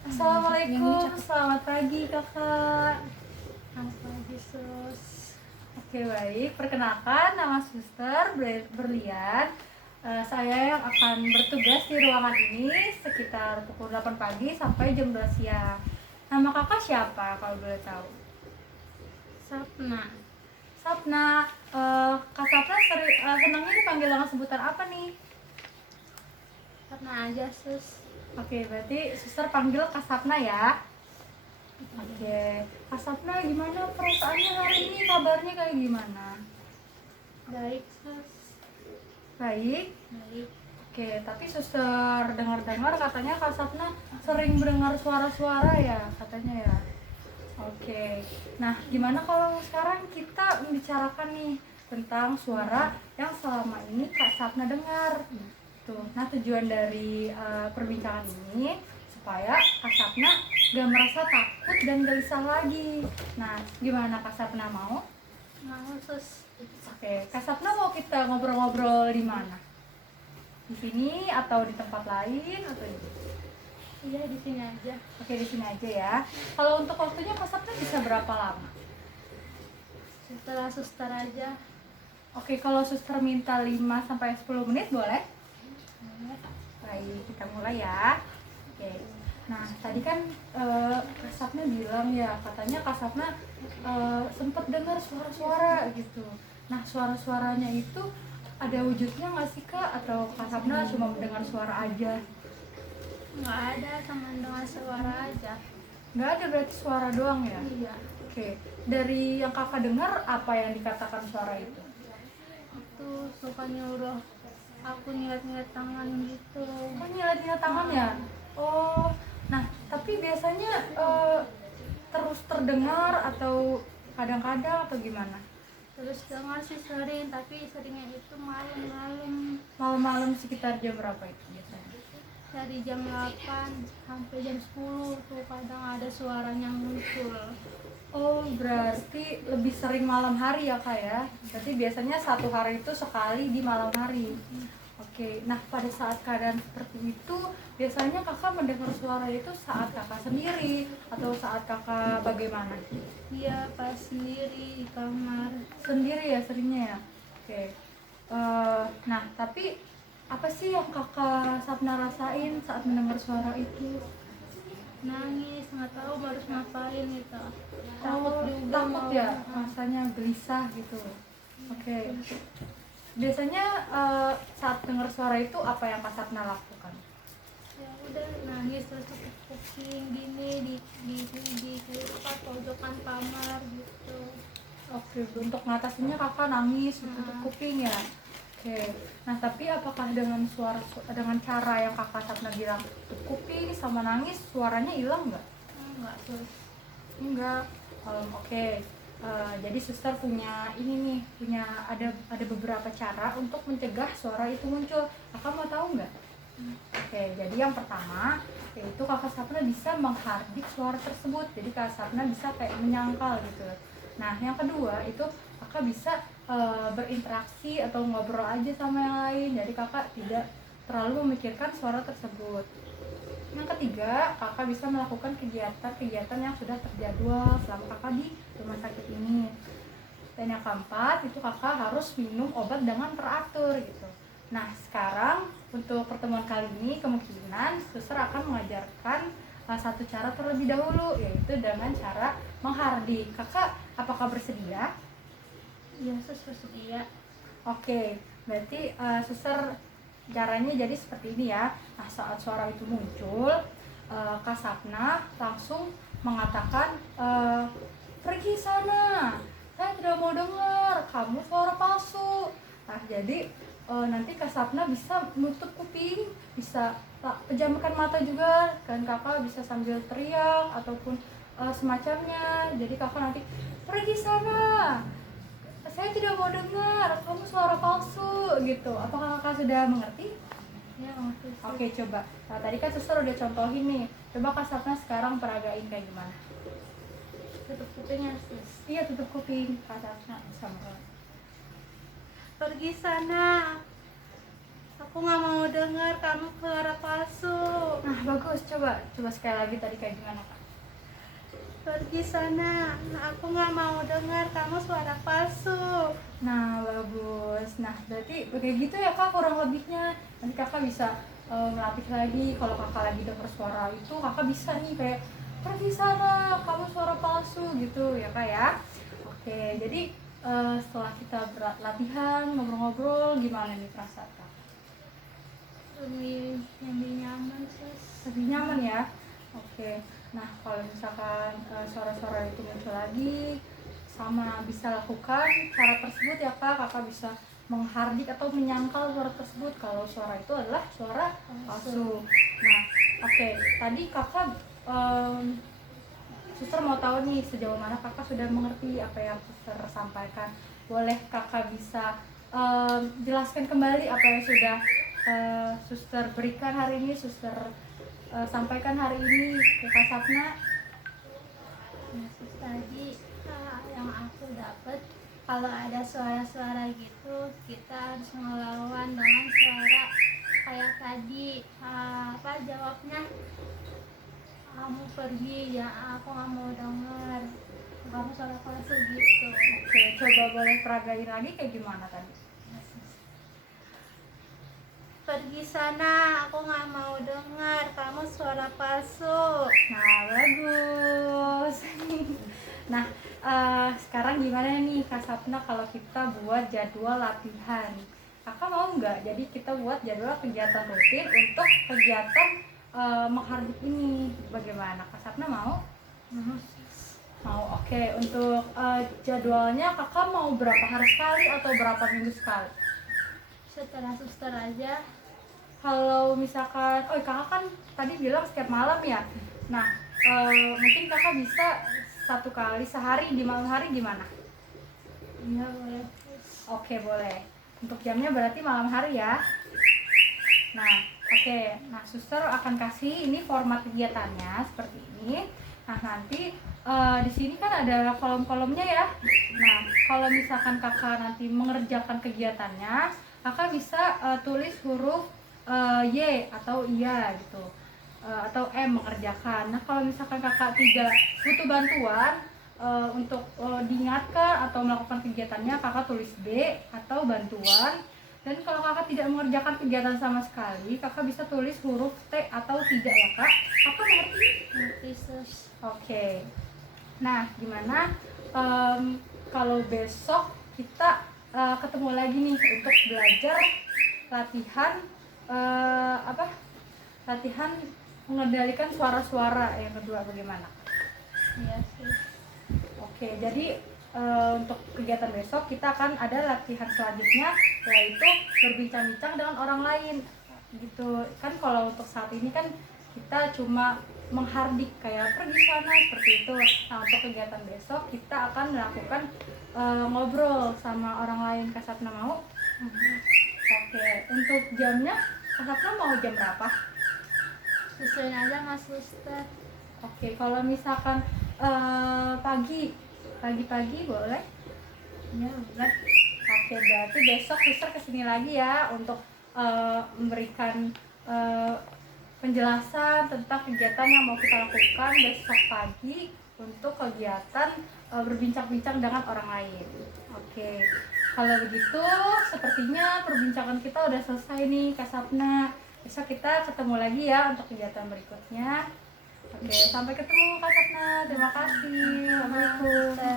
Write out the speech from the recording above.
Assalamualaikum, selamat pagi kakak. Selamat pagi, Sus. Oke baik, perkenalkan nama Suster Berlian. Saya yang akan bertugas di ruangan ini sekitar pukul 8 pagi sampai jam 2 siang. Nama kakak siapa kalau boleh tahu? Sapna. Sapna. Kak Sapna senangnya dipanggil dengan sebutan apa nih? Sapna aja, Sus. Oke, berarti Suster panggil Kak Sapna ya. Oke, Kak Sapna gimana perasaannya hari ini? Kabarnya kayak gimana? Baik, Sus. Baik. Baik. Oke, tapi Suster dengar-dengar katanya Kak Sapna sering mendengar suara-suara ya, katanya ya. Oke, nah gimana kalau sekarang kita membicarakan nih tentang suara yang selama ini Kak Sapna dengar. Tuh, nah tujuan dari perbincangan ini supaya Kak Sapna gak merasa takut dan gelisah lagi. Nah, gimana Kak Sapna mau? Mau, Sus. Oke, Kak Sapna mau kita ngobrol-ngobrol di mana? Di sini atau di tempat lain atau di? Iya, di sini aja. Oke, di sini aja ya. Kalau untuk waktunya Kak Sapna bisa berapa lama? Setelah suster aja. Oke, kalau Suster minta 5 sampai 10 menit boleh? Boleh. Baik, kita mulai ya. Oke. Nah, tadi kan Kak Sapna bilang ya, katanya Kak Sapna sempat dengar suara-suara gitu. Nah, suara-suaranya itu ada wujudnya nggak sih Kak? Atau Kak Sapna cuma mendengar suara aja? Nggak ada, sama dengan suara aja. Nggak ada berarti suara doang ya? Iya. Oke. Dari yang kakak dengar, apa yang dikatakan suara itu? Itu suka nyuruh aku nyilat-nyilat tangan gitu. Oh, nyilat-nyilat tangan ya? Oh, nah tapi biasanya terus terdengar atau kadang-kadang atau gimana? Terus dengar sih sering, tapi seringnya itu malam-malam. Malam-malam sekitar jam berapa itu biasanya? Dari jam 8 sampai jam 10 tuh kadang ada suaranya muncul. Oh, berarti lebih sering malam hari ya kak ya? Berarti biasanya satu hari itu sekali di malam hari. Oke, nah pada saat keadaan seperti itu biasanya kakak mendengar suara itu saat kakak sendiri atau saat kakak bagaimana? Iya, pas sendiri di kamar. Sendiri ya seringnya ya? Oke. Nah tapi apa sih yang kakak Sapna rasain saat mendengar suara itu? Nangis, nggak tahu harus ngapain gitu. Takut Oh, juga takut mau. ya, rasanya gelisah gitu. Oke. Biasanya saat dengar suara itu apa yang Kak Sapna lakukan? Ya udah nangis terus tutup kuping gini di apa pojokan kamar gitu. Oke, untuk ngatasinnya kakak nangis, tutup kuping ya. Oke. Nah, tapi apakah dengan dengan cara yang kakak Sapna bilang tutup kuping sama nangis, suaranya hilang nggak? Enggak terus. Enggak. Oke. Jadi suster punya ini nih, punya ada beberapa cara untuk mencegah suara itu muncul. Kakak mau tahu nggak? Oke, jadi yang pertama yaitu kakak Sapna bisa menghardik suara tersebut. Jadi kakak Sapna bisa kayak menyangkal gitu. Nah, yang kedua itu kakak bisa berinteraksi atau ngobrol aja sama yang lain. Jadi kakak tidak terlalu memikirkan suara tersebut. Yang ketiga, kakak bisa melakukan kegiatan-kegiatan yang sudah terjadwal selama kakak di rumah sakit ini. Dan yang keempat, itu kakak harus minum obat dengan teratur gitu. Nah, sekarang untuk pertemuan kali ini kemungkinan suster akan mengajarkan satu cara terlebih dahulu, yaitu dengan cara menghardik. Kakak, apakah bersedia? Iya, sus bersedia. Oke, berarti suster caranya jadi seperti ini ya. Nah, saat suara itu muncul, Kak Sapna langsung mengatakan, pergi sana, saya tidak mau dengar, kamu suara palsu. Nah, jadi nanti Kak Sapna bisa menutup kuping, bisa pejamkan mata juga, dan kakak bisa sambil teriak ataupun semacamnya. Jadi kakak nanti pergi sana, saya tidak mau dengar, kamu suara palsu gitu. Apakah kakak sudah mengerti? Ya, ngerti. Oke, coba. Nah, tadi kan suster udah contohin nih. Coba Kak Sapna sekarang peragain kayak gimana? Tutup kupingnya, sus. Iya, tutup kuping Kak Sapna sama. Pergi sana. Aku nggak mau dengar kamu suara palsu. Nah, bagus. Coba sekali lagi tadi kayak gimana Kak? Pergi sana, aku nggak mau dengar kamu suara palsu. Nah, bagus. Nah, berarti kayak gitu ya Kak kurang lebihnya. Nanti Kakak bisa melatih lagi. Kalau Kakak lagi dengar suara itu, Kakak bisa nih kayak pergi sana, kamu suara palsu gitu ya Kak ya. Oke, jadi setelah kita latihan, ngobrol-ngobrol, gimana nih perasaan Kak? Lebih nyaman sus. Lebih nyaman ya? Oke. Nah, kalau misalkan suara-suara itu muncul lagi, sama bisa lakukan cara tersebut ya Kak. Kakak bisa menghardik atau menyangkal suara tersebut kalau suara itu adalah suara palsu. Nah, oke. Tadi Kakak Suster mau tahu nih sejauh mana Kakak sudah mengerti apa yang Suster sampaikan. Boleh Kakak bisa jelaskan kembali apa yang sudah Suster berikan hari ini, Suster sampaikan hari ini ke Kak Sapna. Ya, sus, tadi yang aku dapat kalau ada suara-suara gitu kita harus melawan dengan suara kayak tadi jawabnya kamu pergi ya, aku nggak mau dengar kamu suara palsu gitu. Oke, coba boleh peragain lagi kayak gimana tadi? Pergi sana, aku nggak mau dengar kamu suara palsu. Nah, bagus. Nah, sekarang gimana nih Kak Sapna kalau kita buat jadwal latihan? Kakak mau nggak? Jadi kita buat jadwal kegiatan rutin untuk kegiatan menghardik ini. Bagaimana? Kak Sapna mau? Mau. Oke. Untuk jadwalnya Kakak mau berapa hari sekali atau berapa minggu sekali? Setelah suster aja. Kalau misalkan, Kakak kan tadi bilang setiap malam ya. Nah, mungkin Kakak bisa 1 kali sehari di malam hari gimana? Iya boleh. Oke, boleh. Untuk jamnya berarti malam hari ya. Nah, oke. Nah, suster akan kasih ini format kegiatannya seperti ini. Nah, nanti di sini kan ada kolom-kolomnya ya. Nah, kalau misalkan Kakak nanti mengerjakan kegiatannya, Kakak bisa tulis huruf Y atau iya gitu, atau M mengerjakan. Nah, kalau misalkan Kakak tidak butuh bantuan untuk diingatkan atau melakukan kegiatannya, Kakak tulis B atau bantuan. Dan kalau Kakak tidak mengerjakan kegiatan sama sekali, Kakak bisa tulis huruf T atau tidak ya Kak. Kakak ngerti? Ngerti sus. Oke. Nah, gimana kalau besok kita ketemu lagi nih untuk belajar latihan latihan mengendalikan suara-suara yang kedua bagaimana? Iya sus. Oke, jadi untuk kegiatan besok kita akan ada latihan selanjutnya, yaitu berbincang-bincang dengan orang lain gitu kan. Kalau untuk saat ini kan kita cuma menghardik kayak pergi sana seperti itu. Nah, untuk kegiatan besok kita akan melakukan ngobrol sama orang lain. Kak Sapna mau? Oke, untuk jamnya Kak Sapna mau jam berapa? Sesuaiin aja mas suster. Oke, kalau misalkan pagi-pagi boleh? Iya boleh. Oke, berarti besok suster kesini lagi ya untuk memberikan penjelasan tentang kegiatan yang mau kita lakukan besok pagi untuk kegiatan berbincang-bincang dengan orang lain. Oke, kalau begitu sepertinya perbincangan kita udah selesai nih Kak Sapna. Besok kita ketemu lagi ya untuk kegiatan berikutnya. Oke, sampai ketemu Kak Sapna. Terima kasih. Assalamualaikum.